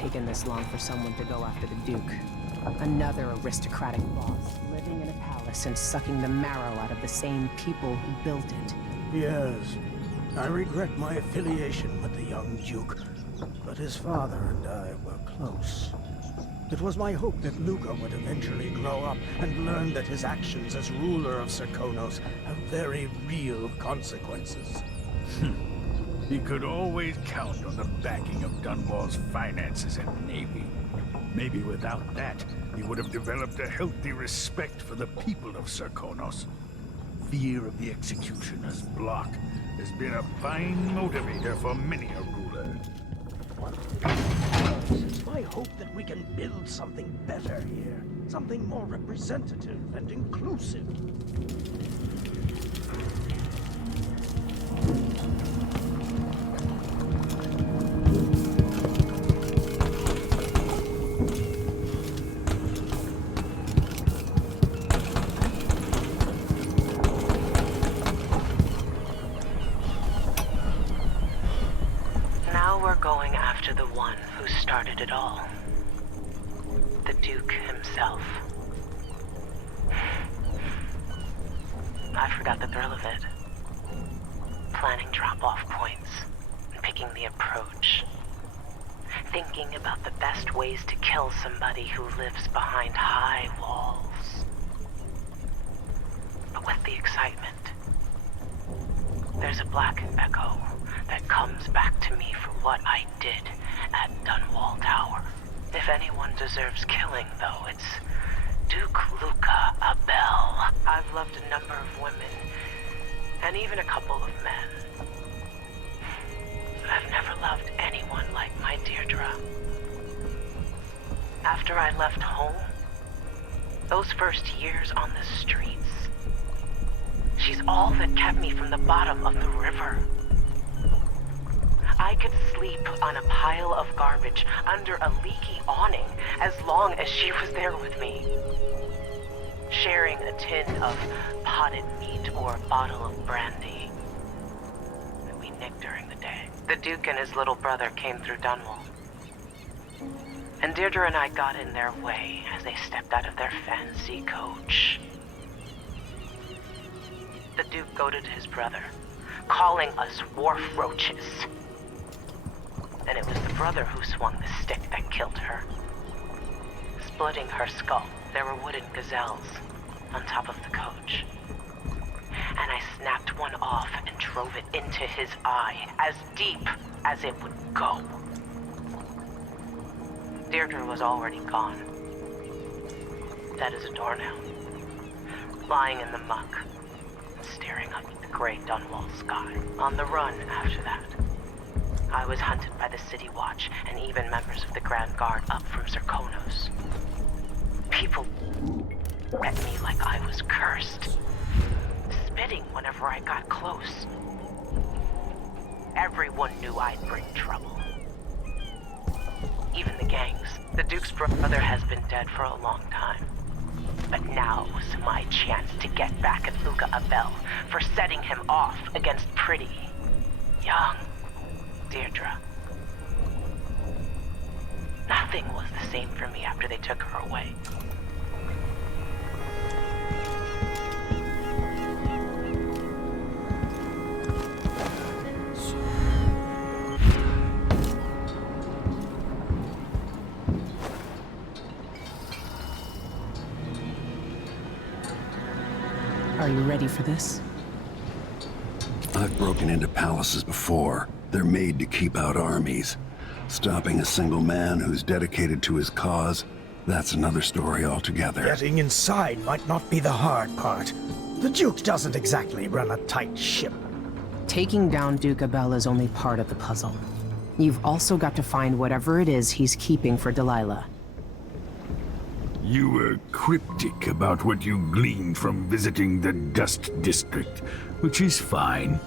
taken this long for someone to go after the Duke. Another aristocratic boss, living in a palace and sucking the marrow out of the same people who built it. Yes, I regret my affiliation with the young Duke, but his father and I were close. It was my hope that Luca would eventually grow up and learn that his actions as ruler of Serkonos have very real consequences. He could always count on the backing of Dunwall's finances and navy. Maybe without that, he would have developed a healthy respect for the people of Serkonos. Fear of the executioner's block has been a fine motivator for many a ruler. It's my hope that we can build something better here. Something more representative and inclusive. Now we're going after the one who started it all. The Duke himself. I forgot the thrill of it. Planning drop-off points, picking the approach. Thinking about the best ways to kill somebody who lives behind high walls. But with the excitement, there's a black echo that comes back to me for what I did at Dunwall Tower. If anyone deserves killing, though, it's Duke Luca Abel. I've loved a number of women, and even a couple of men. But I've never loved anyone like my Deirdre. After I left home, those first years on the streets, she's all that kept me from the bottom of the river. I could sleep on a pile of garbage under a leaky awning as long as she was there with me. Sharing a tin of potted meat or a bottle of brandy that we nicked during the day. The Duke and his little brother came through Dunwall. And Deirdre and I got in their way as they stepped out of their fancy coach. The Duke goaded his brother, calling us wharf roaches. And it was the brother who swung the stick that killed her. Splitting her skull, there were wooden gazelles on top of the coach. And I snapped one off and drove it into his eye, as deep as it would go. Deirdre was already gone. Dead as a doornail. Lying in the muck, staring up at the gray Dunwall sky. On the run after that. I was hunted by the City Watch and even members of the Grand Guard up from Serkonos. People at me like I was cursed, spitting whenever I got close. Everyone knew I'd bring trouble. Even the gangs. The Duke's brother has been dead for a long time. But now was my chance to get back at Luca Abel for setting him off against pretty, young Deirdre. Nothing was the same for me after they took her away. Are you ready for this? I've broken into palaces before. They're made to keep out armies. Stopping a single man who's dedicated to his cause, that's another story altogether. Getting inside might not be the hard part. The Duke doesn't exactly run a tight ship. Taking down Duke Abel is only part of the puzzle. You've also got to find whatever it is he's keeping for Delilah. You were cryptic about what you gleaned from visiting the Dust District, which is fine.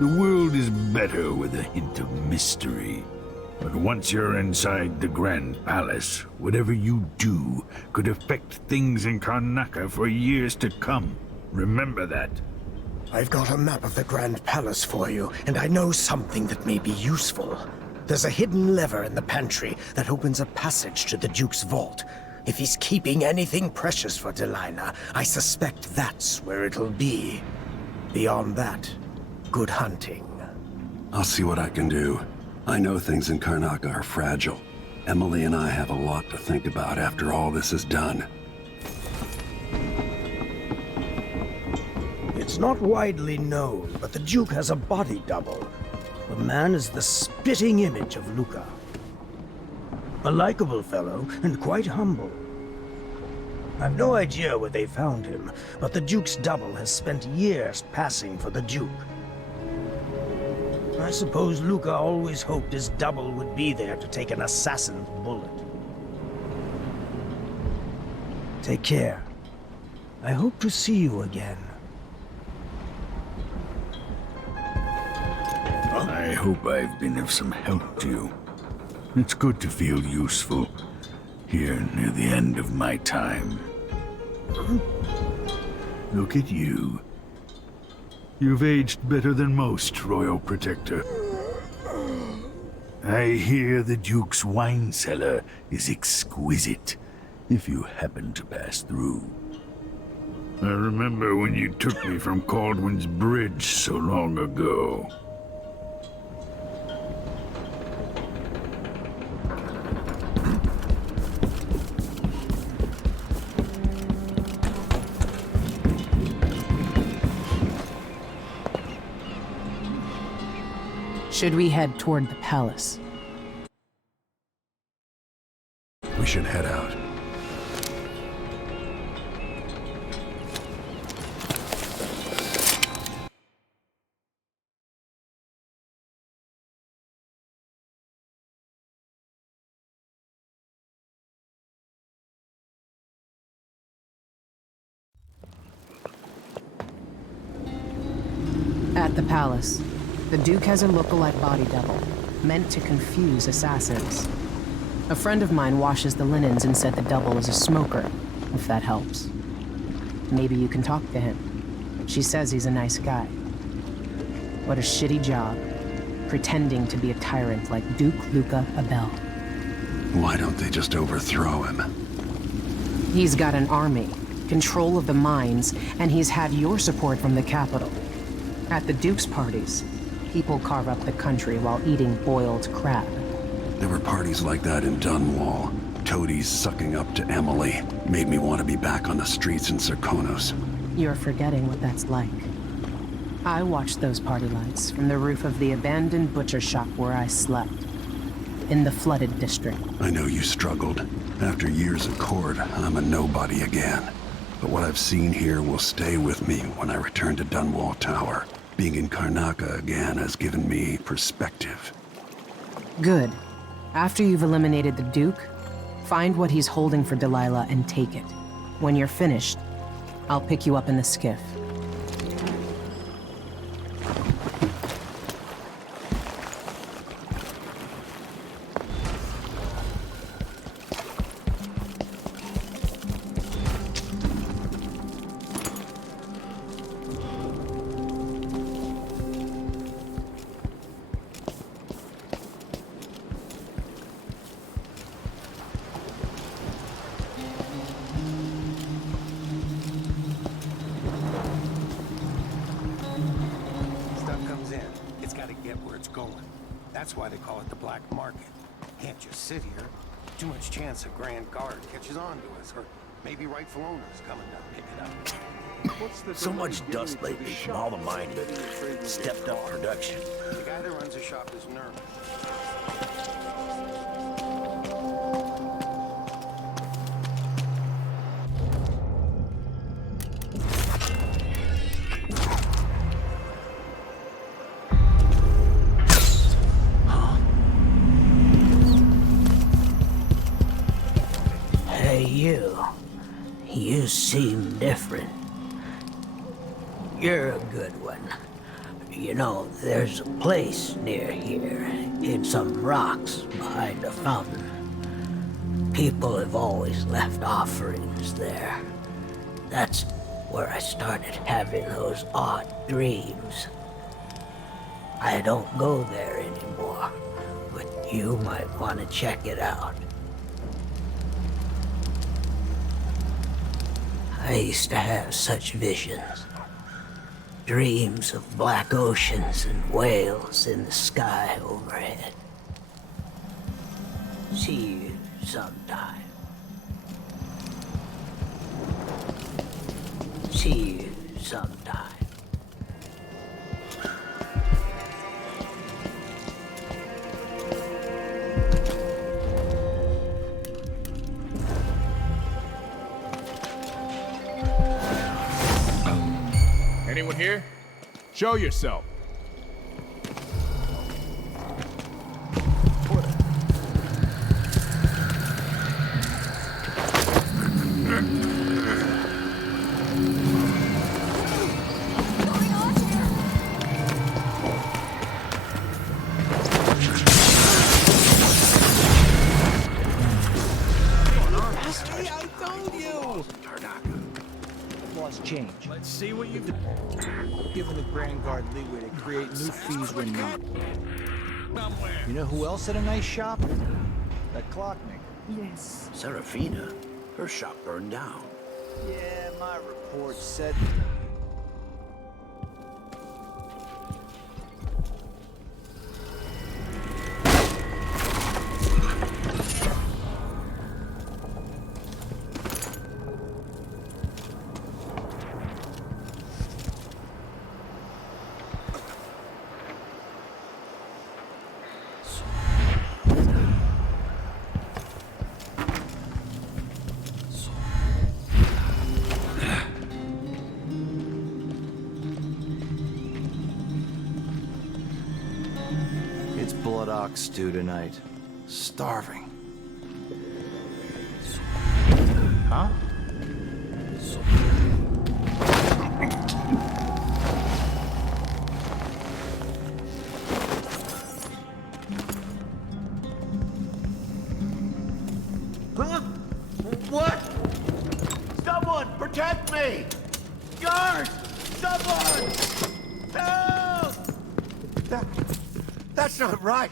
The world is better with a hint of mystery. But once you're inside the Grand Palace, whatever you do could affect things in Karnaca for years to come. Remember that. I've got a map of the Grand Palace for you, and I know something that may be useful. There's a hidden lever in the pantry that opens a passage to the Duke's vault. If he's keeping anything precious for Delilah, I suspect that's where it'll be. Beyond that, good hunting. I'll see what I can do. I know things in Karnaca are fragile. Emily and I have a lot to think about after all this is done. It's not widely known, but the Duke has a body double. The man is the spitting image of Luca. A likable fellow, and quite humble. I've no idea where they found him, but the Duke's double has spent years passing for the Duke. I suppose Luca always hoped his double would be there to take an assassin's bullet. Take care. I hope to see you again. I hope I've been of some help to you. It's good to feel useful here near the end of my time. Look at you. You've aged better than most, Royal Protector. I hear the Duke's wine cellar is exquisite, if you happen to pass through. I remember when you took me from Caldwin's Bridge so long ago. Should we head toward the palace? We should head out. At the palace, the Duke has a lookalike body double, meant to confuse assassins. A friend of mine washes the linens and said the double is a smoker, if that helps. Maybe you can talk to him. She says he's a nice guy. What a shitty job, pretending to be a tyrant like Duke Luca Abel. Why don't they just overthrow him? He's got an army, control of the mines, and he's had your support from the capital. At the Duke's parties, people carve up the country while eating boiled crab. There were parties like that in Dunwall. Toadies sucking up to Emily made me want to be back on the streets in Serkonos. You're forgetting what that's like. I watched those party lights from the roof of the abandoned butcher shop where I slept. In the flooded district. I know you struggled. After years at court, I'm a nobody again. But what I've seen here will stay with me when I return to Dunwall Tower. Being in Karnaca again has given me perspective. Good. After you've eliminated the Duke, find what he's holding for Delilah and take it. When you're finished, I'll pick you up in the skiff. That's why they call it the black market. Can't just sit here. Too much chance a Grand Guard catches on to us, or maybe rightful owners coming down to pick it up. So much dust lately from all the mine that stepped up production. The guy that runs the shop is nervous. You seem different. You're a good one. You know, there's a place near here, in some rocks behind a fountain. People have always left offerings there. That's where I started having those odd dreams. I don't go there anymore, but You might want to check it out. I used to have such visions. Dreams of black oceans and whales in the sky overhead. See you sometime. See you sometime. Anyone here? Show yourself. Change. Let's see what you've done. Giving the Grand Guard leeway to create new fees when needed. You know who else had a nice shop? That clockmaker. Yes. Serafina. Her shop burned down. Yeah, my report said... It's blood ox stew tonight. Starving. Huh? Huh? What? Someone protect me! Guards! Someone! Help! That's not right.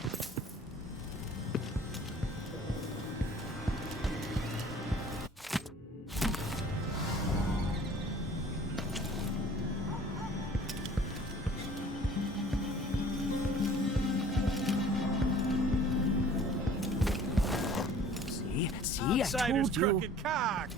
See, I told you. Crooked cock.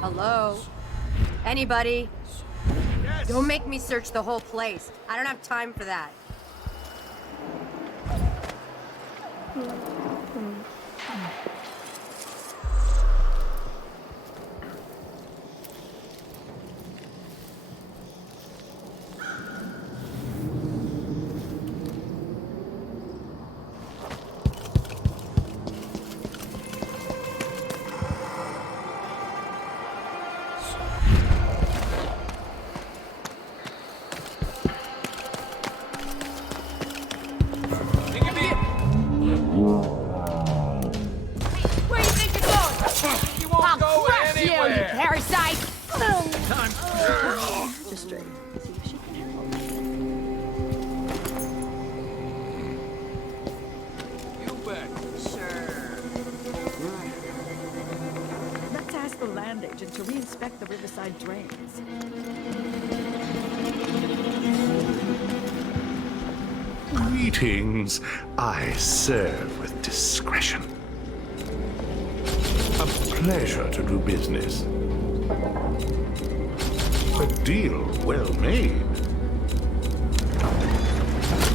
Hello? Anybody? Yes. Don't make me search the whole place. I don't have time for that. re-inspect the riverside drains. Greetings. I serve with discretion. A pleasure to do business. A deal well made.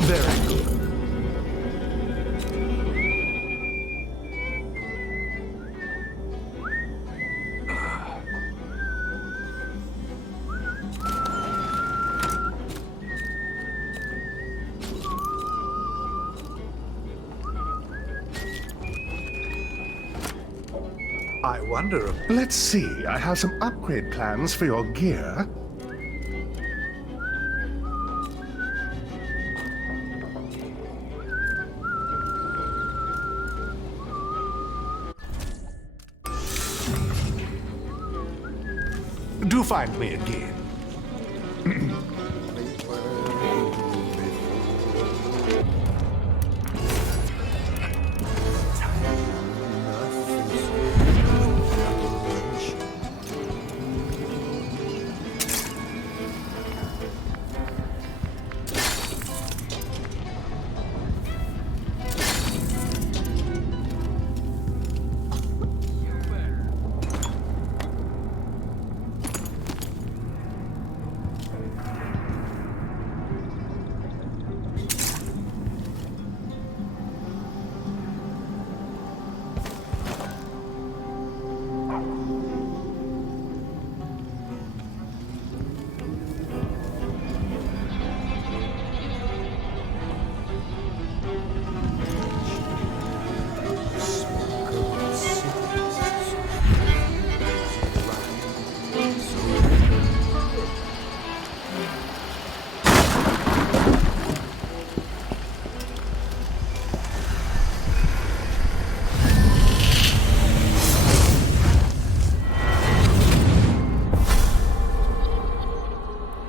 Very good. I wonder. Let's see. I have some upgrade plans for your gear. Do find me again.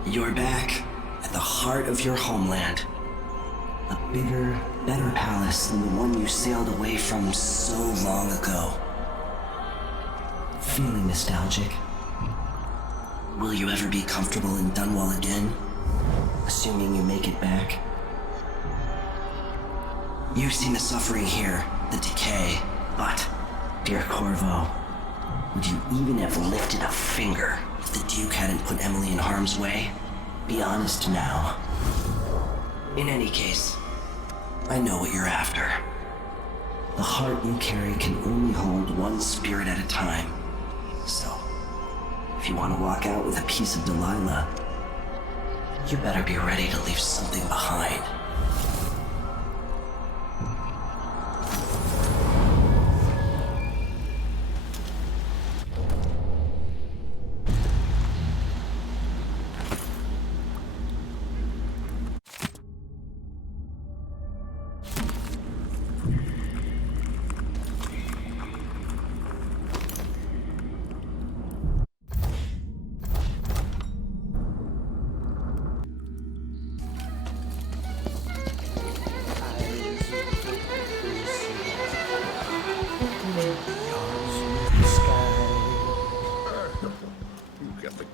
You're back at the heart of your homeland. A bigger, better palace than the one you sailed away from so long ago. Feeling nostalgic? Will you ever be comfortable in Dunwall again? Assuming you make it back? You've seen the suffering here, the decay, but, dear Corvo, would you even have lifted a finger if the Duke hadn't put Emily in harm's way? Be honest now. In any case, I know what you're after. The heart you carry can only hold one spirit at a time. So, if you want to walk out with a piece of Delilah, you better be ready to leave something behind.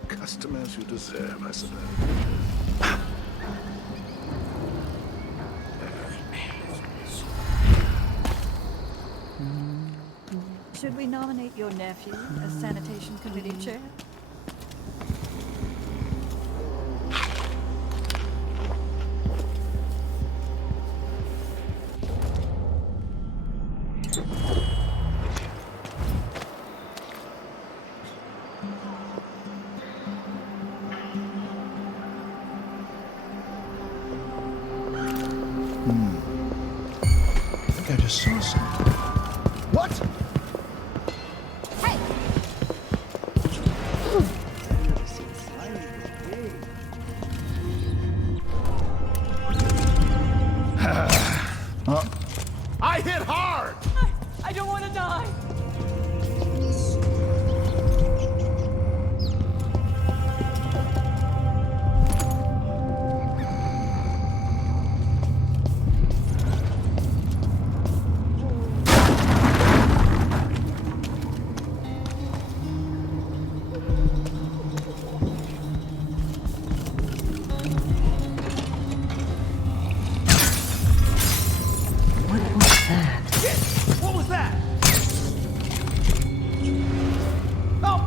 Customers you deserve, I suppose. Should we nominate your nephew as sanitation committee chair? I think I just saw something. What? Hey! I hit hard! I don't want to die! What was that? Help!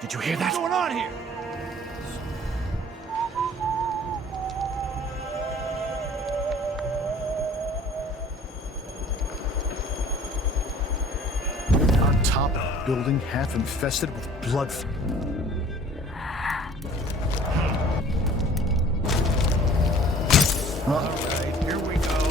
Did you hear that? What's going on here? On top of a building half infested with blood. All right, here we go.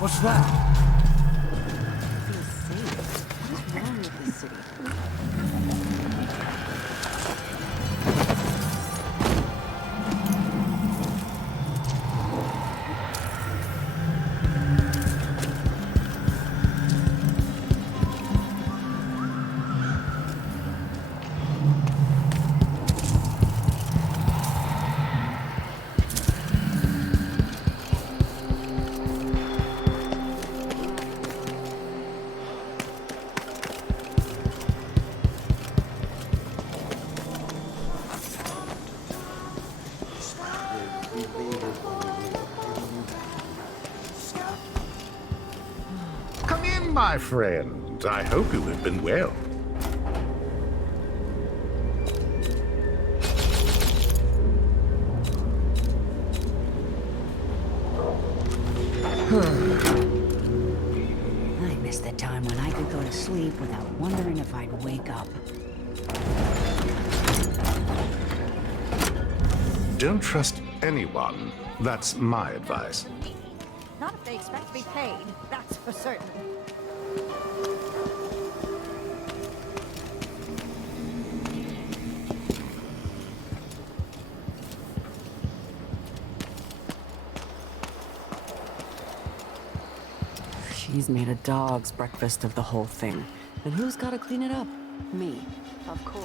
What's that? What is wrong with this city? my friend. I hope you have been well. I miss the time when I could go to sleep without wondering if I'd wake up. Don't trust anyone. That's my advice. Not if they expect to be paid, that's for certain. She's made a dog's breakfast of the whole thing. And who's gotta clean it up? Me, of course.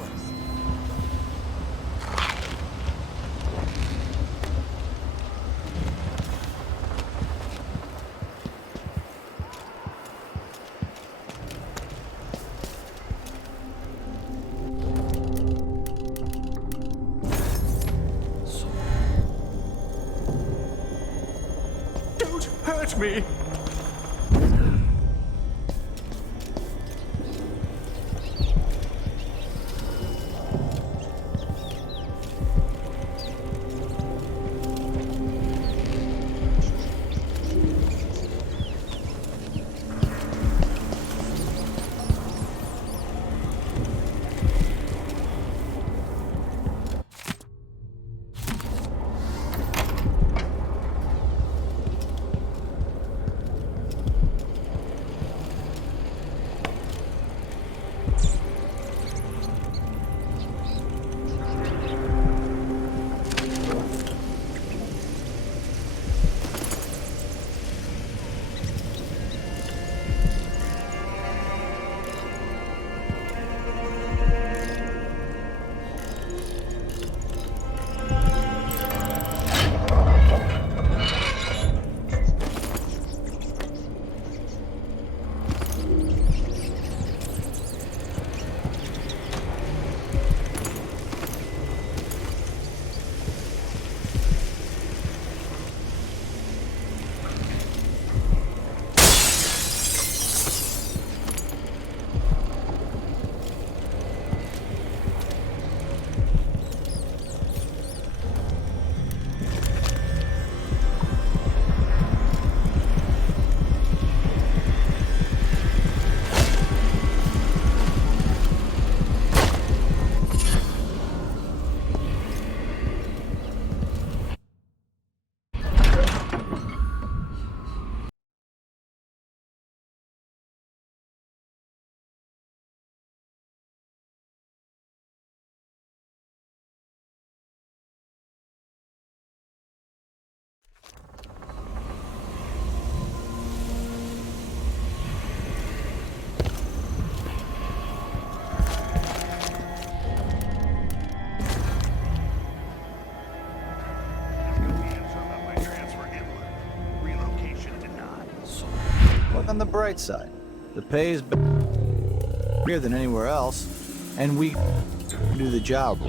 Don't hurt me! Look on the bright side. The pay is better than anywhere else, and we do the job.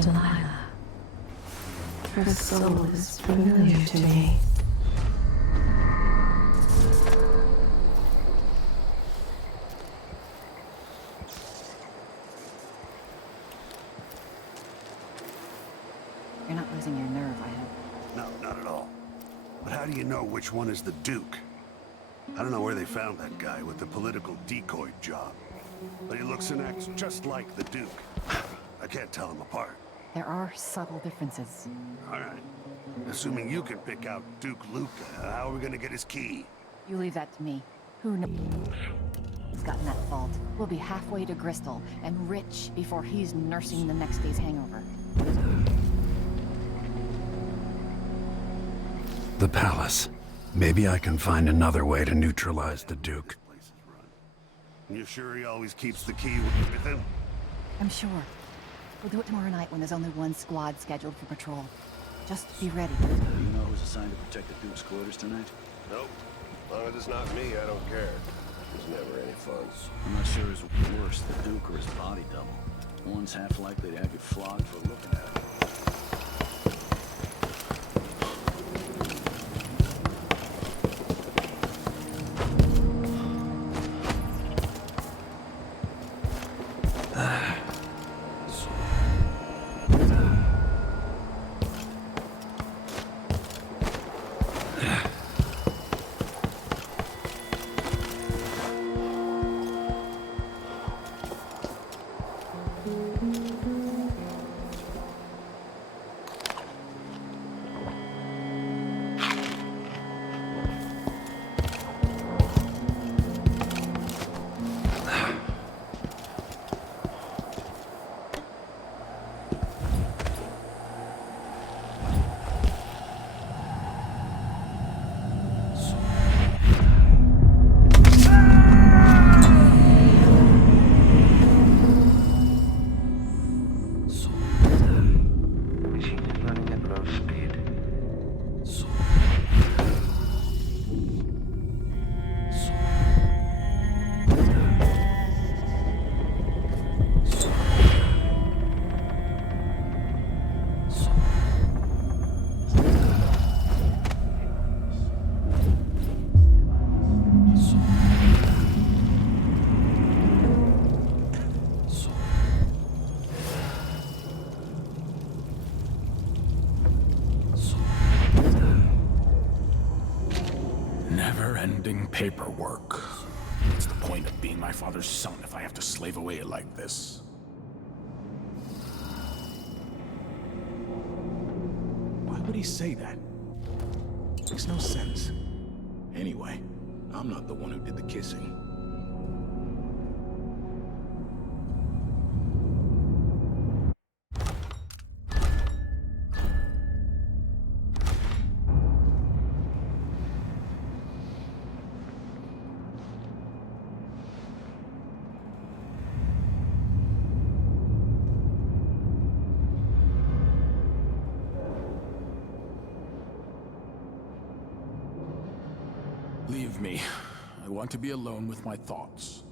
Delilah. Her soul is familiar to me. losing your nerve, I hope. No, not at all. But how do you know which one is the Duke? I don't know where they found that guy with the political decoy job. But he looks and acts just like the Duke. I can't tell them apart. There are subtle differences. All right. Assuming you can pick out Duke Luca, how are we gonna get his key? You leave that to me. Who knows? He's gotten that vault. We'll be halfway to Bristol and rich before he's nursing the next day's hangover. The palace. Maybe I can find another way to neutralize the Duke. You sure he always keeps the key with him? I'm sure. We'll do it tomorrow night when there's only one squad scheduled for patrol. Just be ready. Do you know who's assigned to protect the Duke's quarters tonight? Nope. As long as it's not me, I don't care. There's never any fun. I'm not sure who's worse, the Duke or his body double. One's half likely to have you flogged for looking at him. Never-ending paperwork. What's the point of being my father's son if I have to slave away like this? Why would he say that? Makes no sense. Anyway, I'm not the one who did the kissing. Leave me. I want to be alone with my thoughts.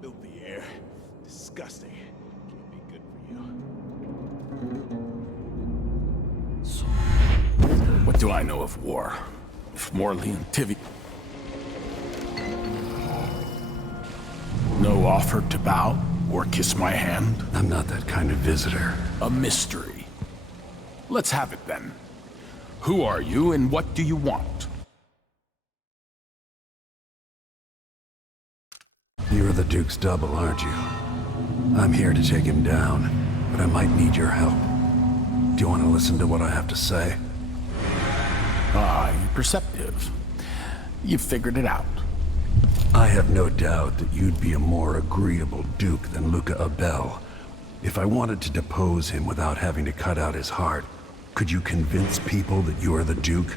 Filthy air. Disgusting. Can't be good for you. What do I know of war? If Morley and Tivy... No offer to bow or kiss my hand? I'm not that kind of visitor. A mystery. Let's have it then. Who are you and what do you want? You're the Duke's double, aren't you? I'm here to take him down, but I might need your help. Do you want to listen to what I have to say? Ah, you're perceptive. You figured it out. I have no doubt that you'd be a more agreeable Duke than Luca Abel. If I wanted to depose him without having to cut out his heart, could you convince people that you are the Duke?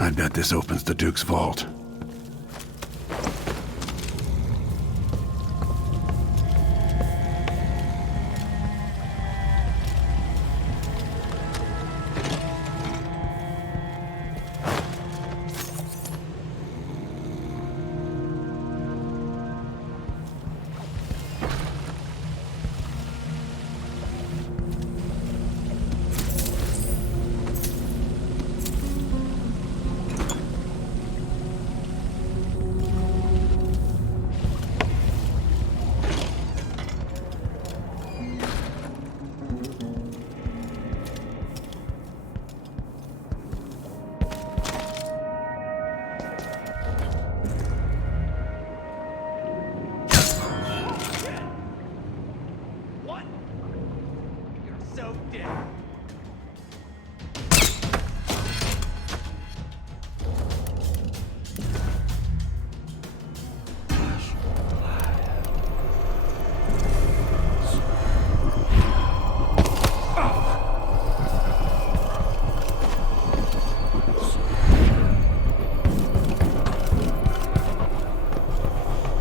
I bet this opens the Duke's vault.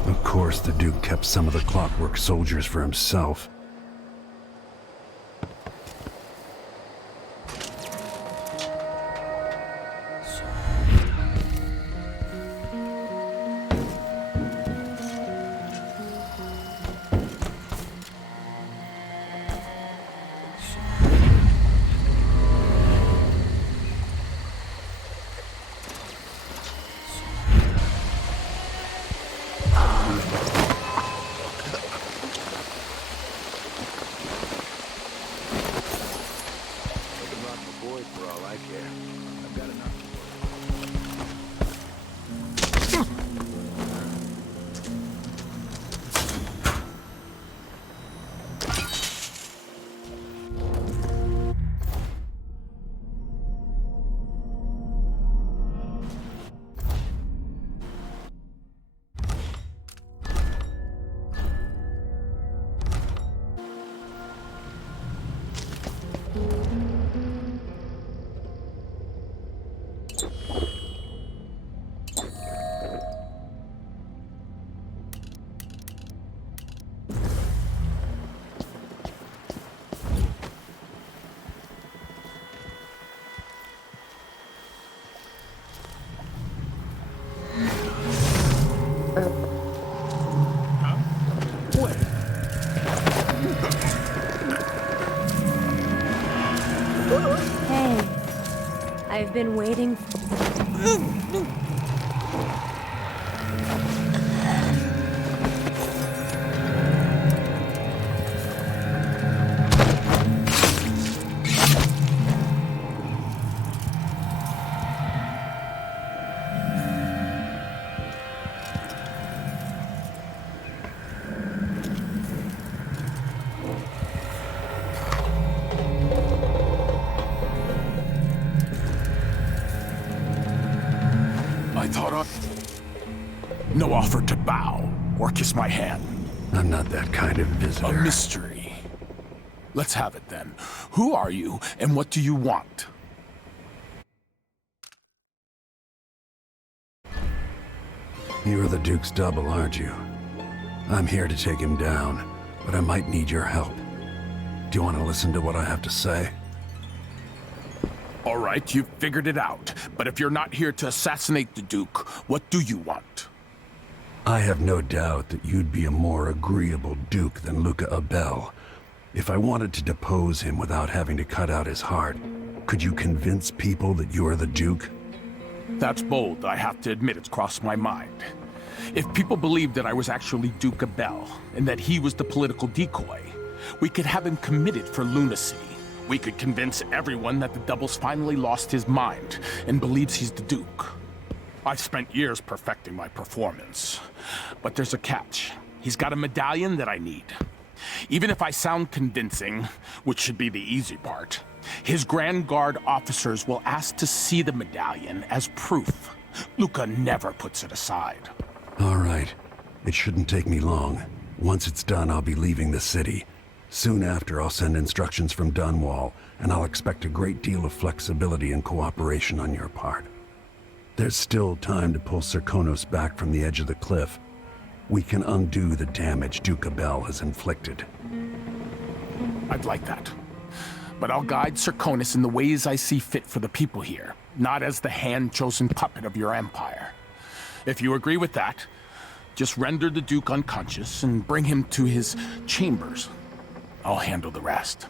Of course, the Duke kept some of the clockwork soldiers for himself. Hey, I've been waiting for... No offer to bow or kiss my hand. I'm not that kind of visitor. A mystery. Let's have it then. Who are you and what do you want? You're the Duke's double, aren't you? I'm here to take him down, but I might need your help. Do you want to listen to what I have to say? All right, you've figured it out. But if you're not here to assassinate the Duke, what do you want? I have no doubt that you'd be a more agreeable Duke than Luca Abel. If I wanted to depose him without having to cut out his heart, could you convince people that you are the Duke? That's bold. I have to admit it's crossed my mind. If people believed that I was actually Duke Abel, and that he was the political decoy, we could have him committed for lunacy. We could convince everyone that the Double's finally lost his mind, and believes he's the Duke. I've spent years perfecting my performance. But there's a catch. He's got a medallion that I need. Even if I sound convincing, which should be the easy part, his Grand Guard officers will ask to see the medallion as proof. Luca never puts it aside. All right. It shouldn't take me long. Once it's done, I'll be leaving the city. Soon after, I'll send instructions from Dunwall, and I'll expect a great deal of flexibility and cooperation on your part. There's still time to pull Serkonos back from the edge of the cliff. We can undo the damage Duke Abel has inflicted. I'd like that. But I'll guide Serkonos in the ways I see fit for the people here, not as the hand-chosen puppet of your empire. If you agree with that, just render the Duke unconscious and bring him to his chambers. I'll handle the rest.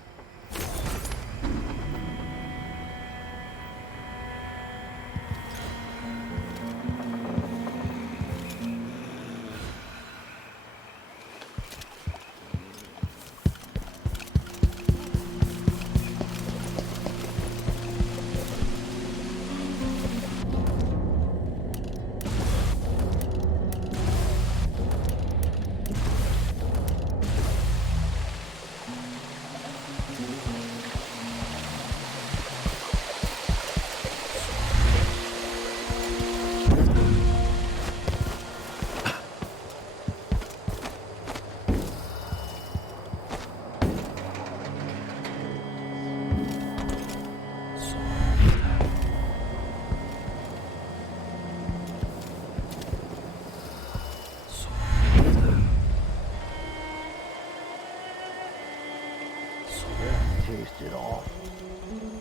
Taste it all.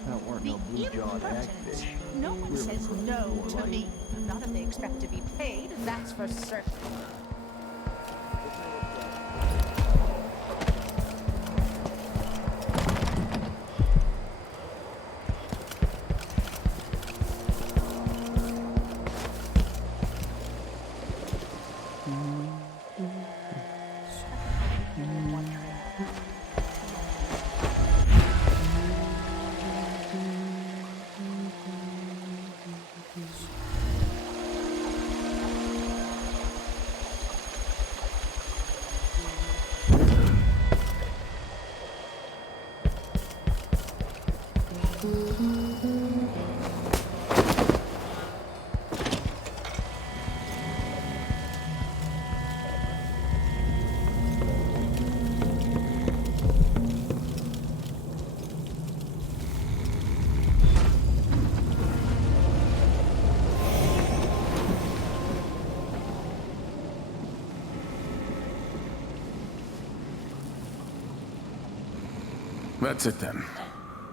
That weren't no blue-jawed hagfish. No one says no to me. Not if they expect to be paid, that's for certain. That's it then.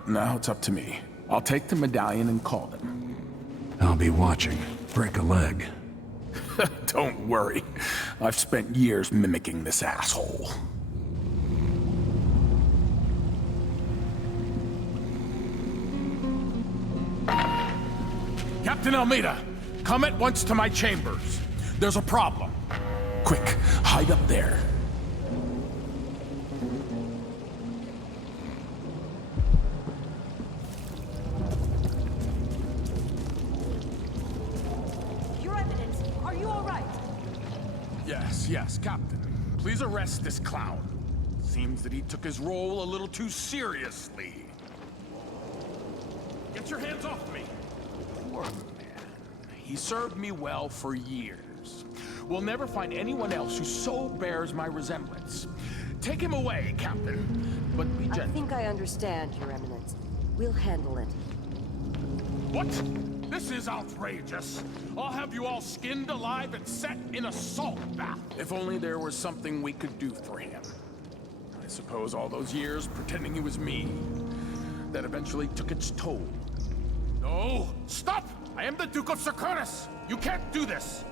Now it's up to me. I'll take the medallion and call them. I'll be watching. Break a leg. Don't worry. I've spent years mimicking this asshole. Captain Almeida, come at once to my chambers. There's a problem. Quick, hide up there. Yes, Captain. Please arrest this clown. Seems that he took his role a little too seriously. Get your hands off me! Poor man. He served me well for years. We'll never find anyone else who so bears my resemblance. Take him away, Captain. But be gentle. I think I understand, Your Eminence. We'll handle it. What? This is outrageous. I'll have you all skinned alive and set in a salt bath. If only there was something we could do for him. I suppose all those years pretending he was me, that eventually took its toll. No! Stop! I am the Duke of Serkonos! You can't do this!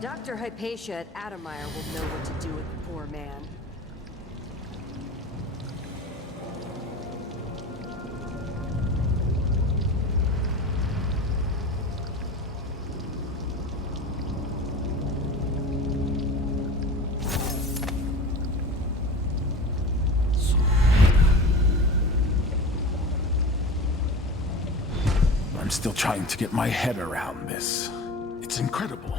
Dr. Hypatia at Adamire will know what to do with the poor man. I'm still trying to get my head around this. It's incredible.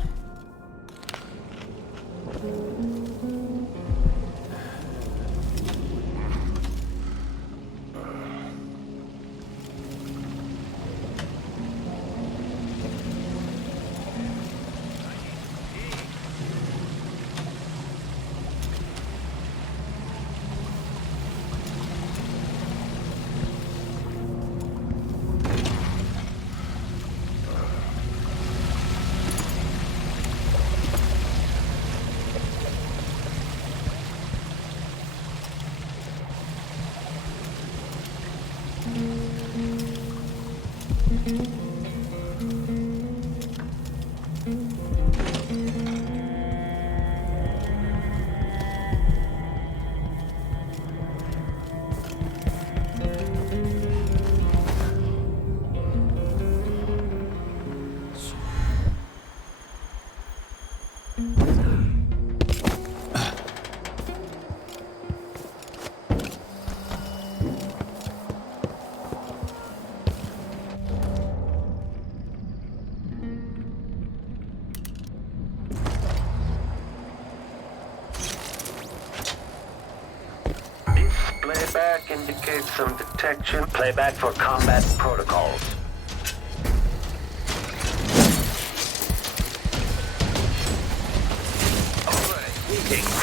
Playback indicates some detection. Playback for combat protocols.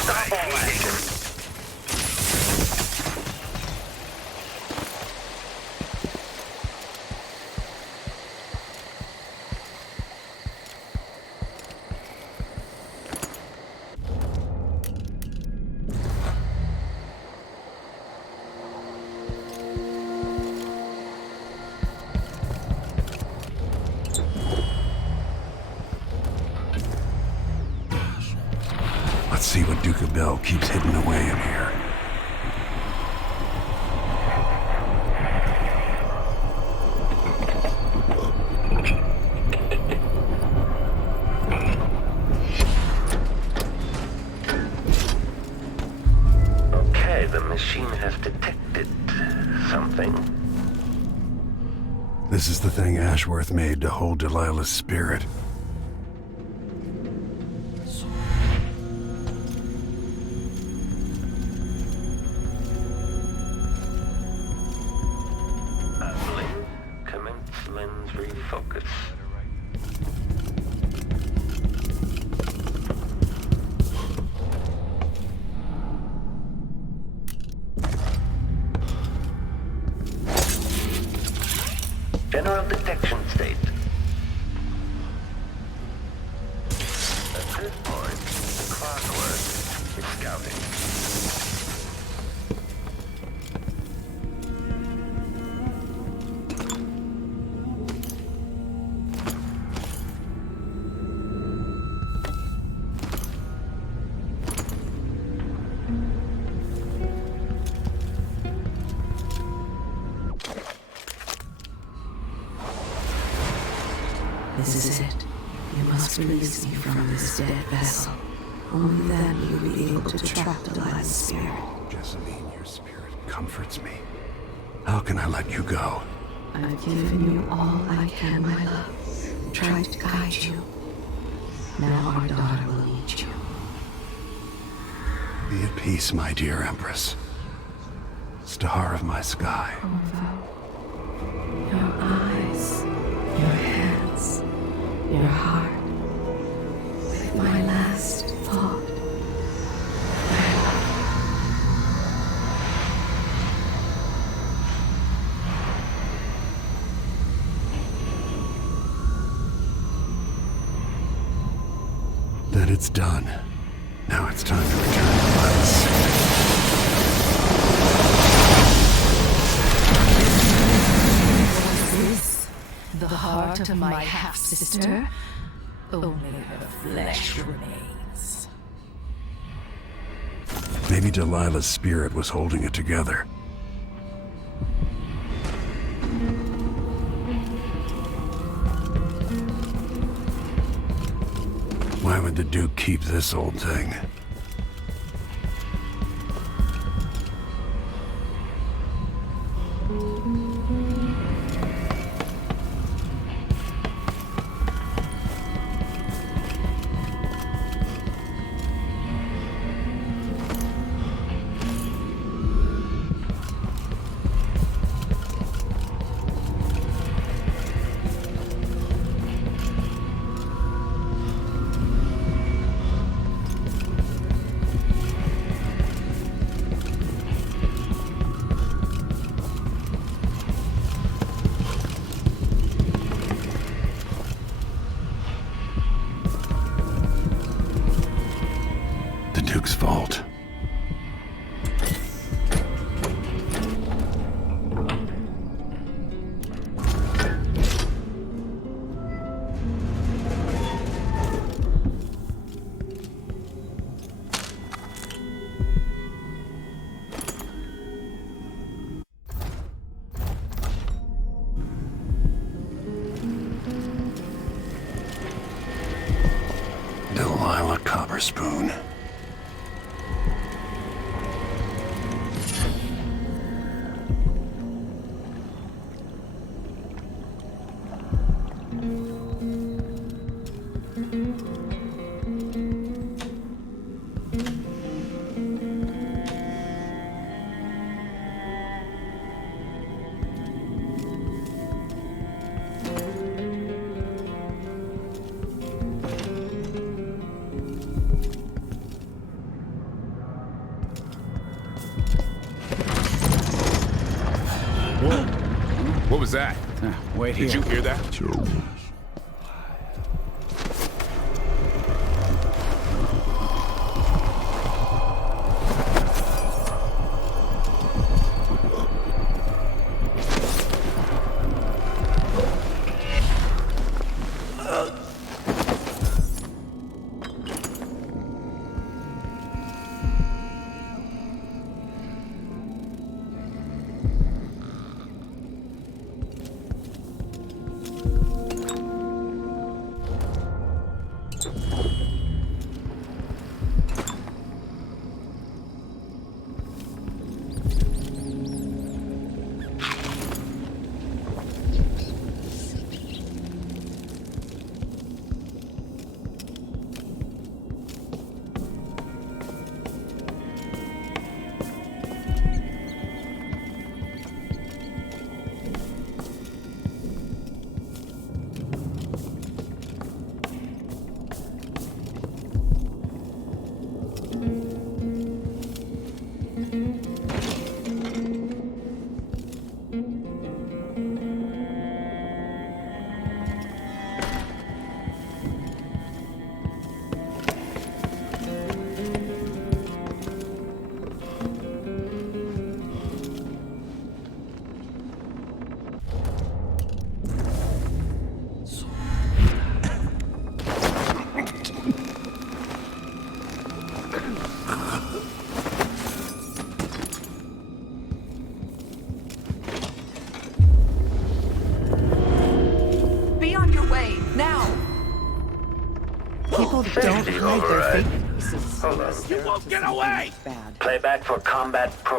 Stop all action. Let's see what Duke of Bell keeps hidden away in here. Okay, the machine has detected something. This is the thing Ashworth made to hold Delilah's spirit. Commence lens refocus. General detection state. At this point, the clockwork is scouting. This is it. You must release me from this dead vessel. Only then you will be able to track Delilah's spirit. Jessamine, your spirit comforts me. How can I let you go? I've given you all I can, my love. Tried to guide you. Now our daughter will lead you. Be at peace, my dear Empress. Star of my sky. Your eyes, your hands, your heart. With my last thought. Then it's done. Now it's time to return to Delilah's. The heart of my half-sister? Only her flesh remains. Maybe Delilah's spirit was holding it together. Why would the Duke keep this old thing? silver spoon. What was that? Wait here. Did you hear that? Don't hide their faces. Hold on. You won't get away! Playback for combat pro...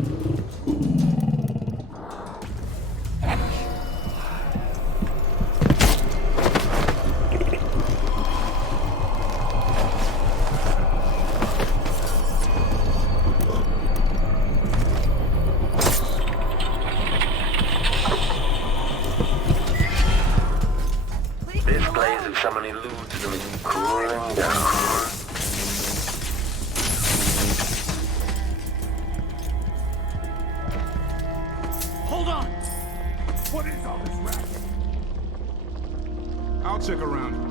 Displays of someone eludes them cooling down. Hold on! What is all this racket? I'll check around.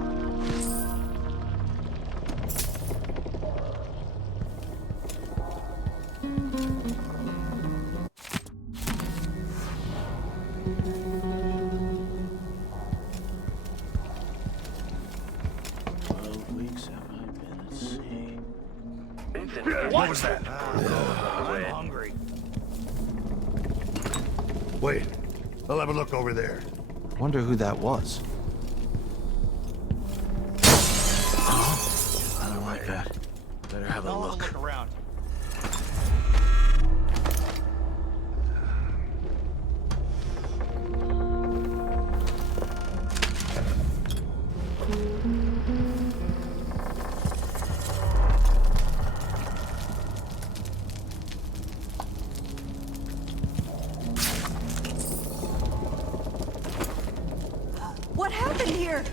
What was that? I'm hungry. Wait, I'll have a look over there. Wonder who that was. I don't like that. Better have a look. Look around. What happened here?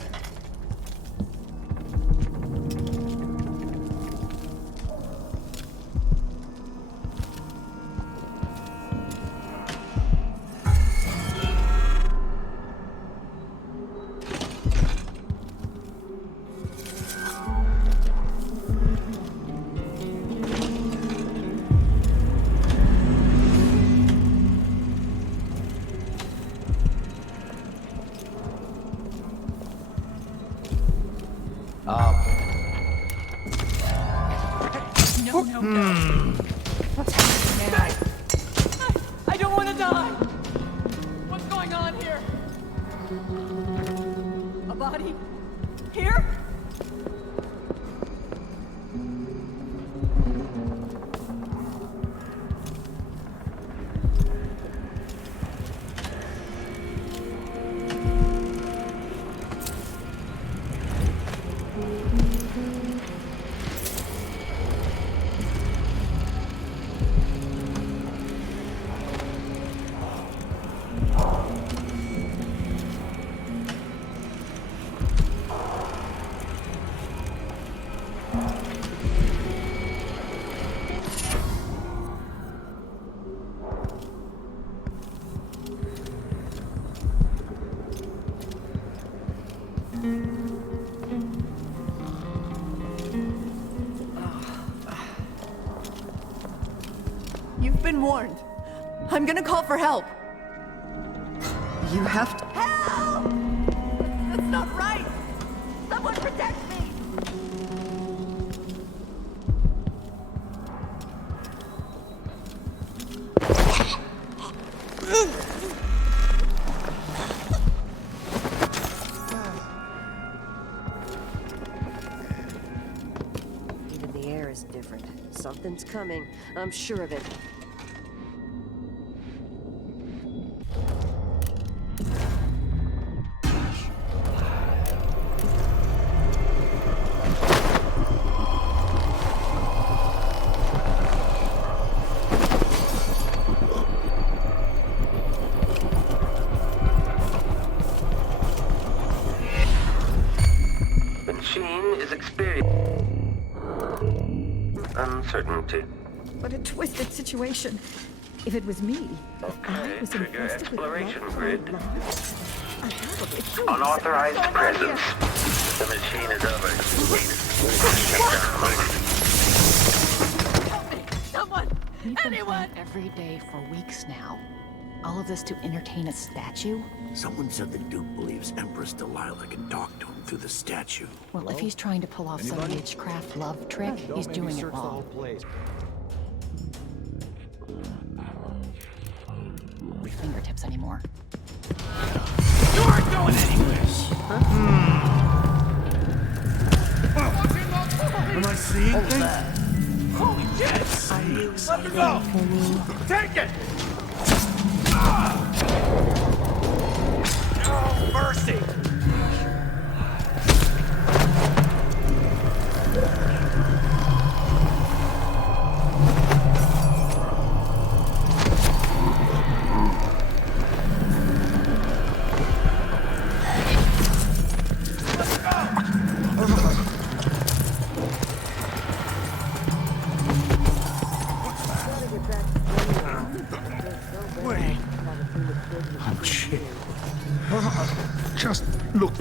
No. What's happening now? I don't want to die! What's going on here? A body? Here? You've been warned. I'm gonna call for help. You have to... Help! That's not right! Someone protect me! Even the air is different. Something's coming. I'm sure of it. Uncertainty. What a twisted situation. If it was me, Okay, was trigger infested with exploration blood grid. from I probably killed Unauthorized myself. presence. The machine is over. Someone! We've been Anyone! playing every day for weeks now. All of this to entertain a statue? Someone said the Duke believes Empress Delilah can talk to him through the statue. Well, if he's trying to pull off some witchcraft love trick, he's doing it wrong. Your fingertips anymore. You aren't going anywhere! Am I seeing things? Holy shit! Let her go! Take it! Oh, mercy! Wait. Oh, shit. Just look.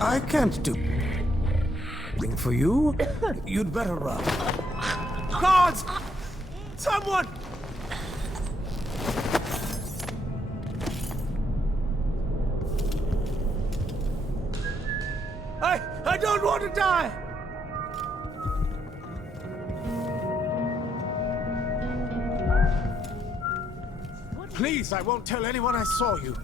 I can't do anything for you. You'd better run. Guards! Someone! I don't want to die! Please, I won't tell anyone I saw you.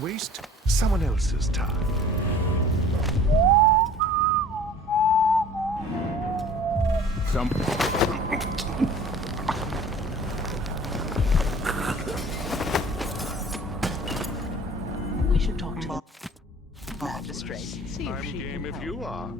waste someone else's time. We should talk to the magistrate. See if I'm she game can if help. you are.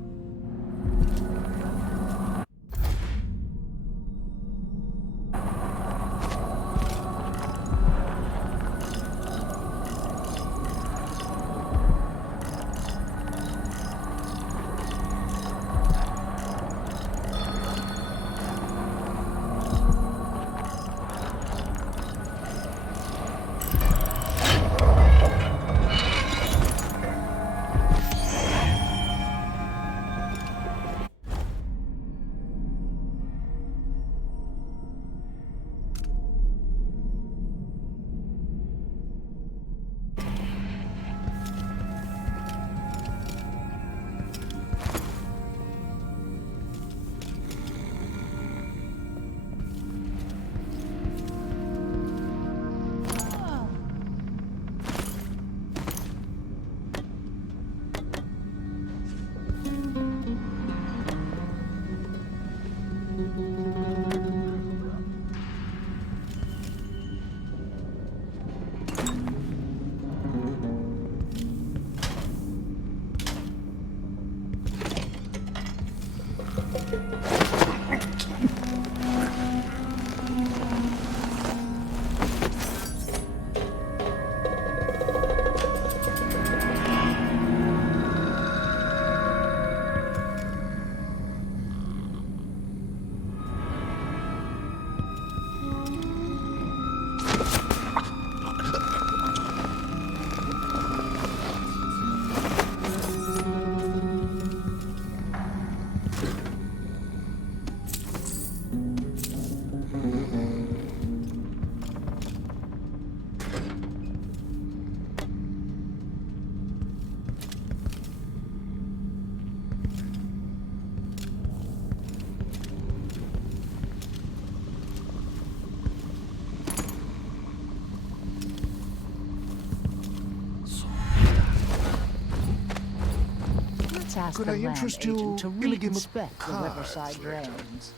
Let's ask Could the I land interest you agent to in a game of re-inspect the cards riverside later? drains.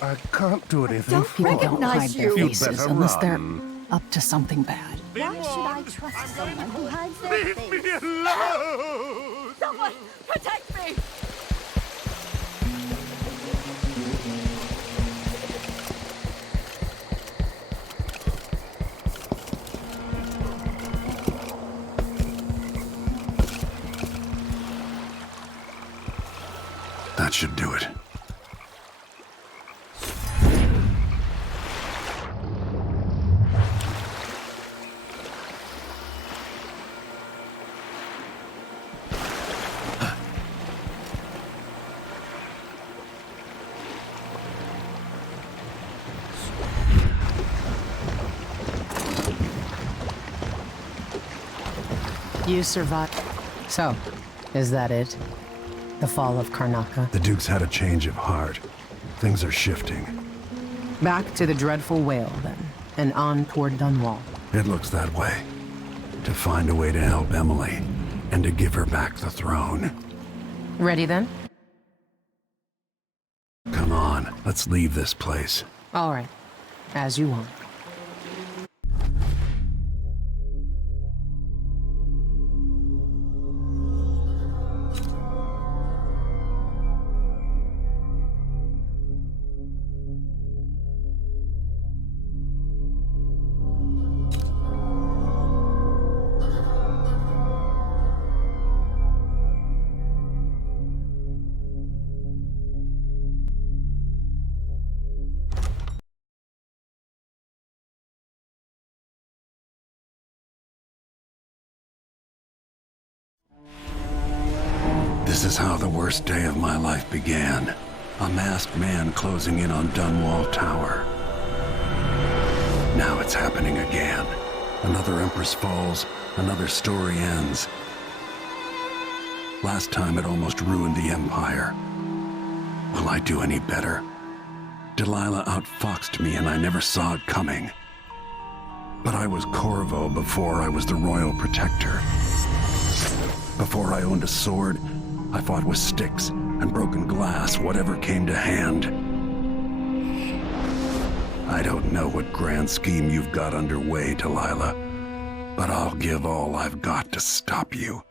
I can't do anything don't for recognize you. People don't hide their You'd faces better unless they're run. Up to something bad. Why should I trust someone who hides their Leave face? me alone! Someone protect me! That should do it. You survived. So, is that it? The fall of Karnaca? The Duke's had a change of heart. Things are shifting. Back to the dreadful whale, then, and on toward Dunwall. It looks that way. To find a way to help Emily, and to give her back the throne. Ready, then? Come on, let's leave this place. All right. As you want. This is how the worst day of my life began. A masked man closing in on Dunwall Tower. Now it's happening again. Another Empress falls, another story ends. Last time it almost ruined the Empire. Will I do any better? Delilah outfoxed me and I never saw it coming. But I was Corvo before I was the Royal Protector. Before I owned a sword, I fought with sticks and broken glass, whatever came to hand. I don't know what grand scheme you've got underway, Delilah, but I'll give all I've got to stop you.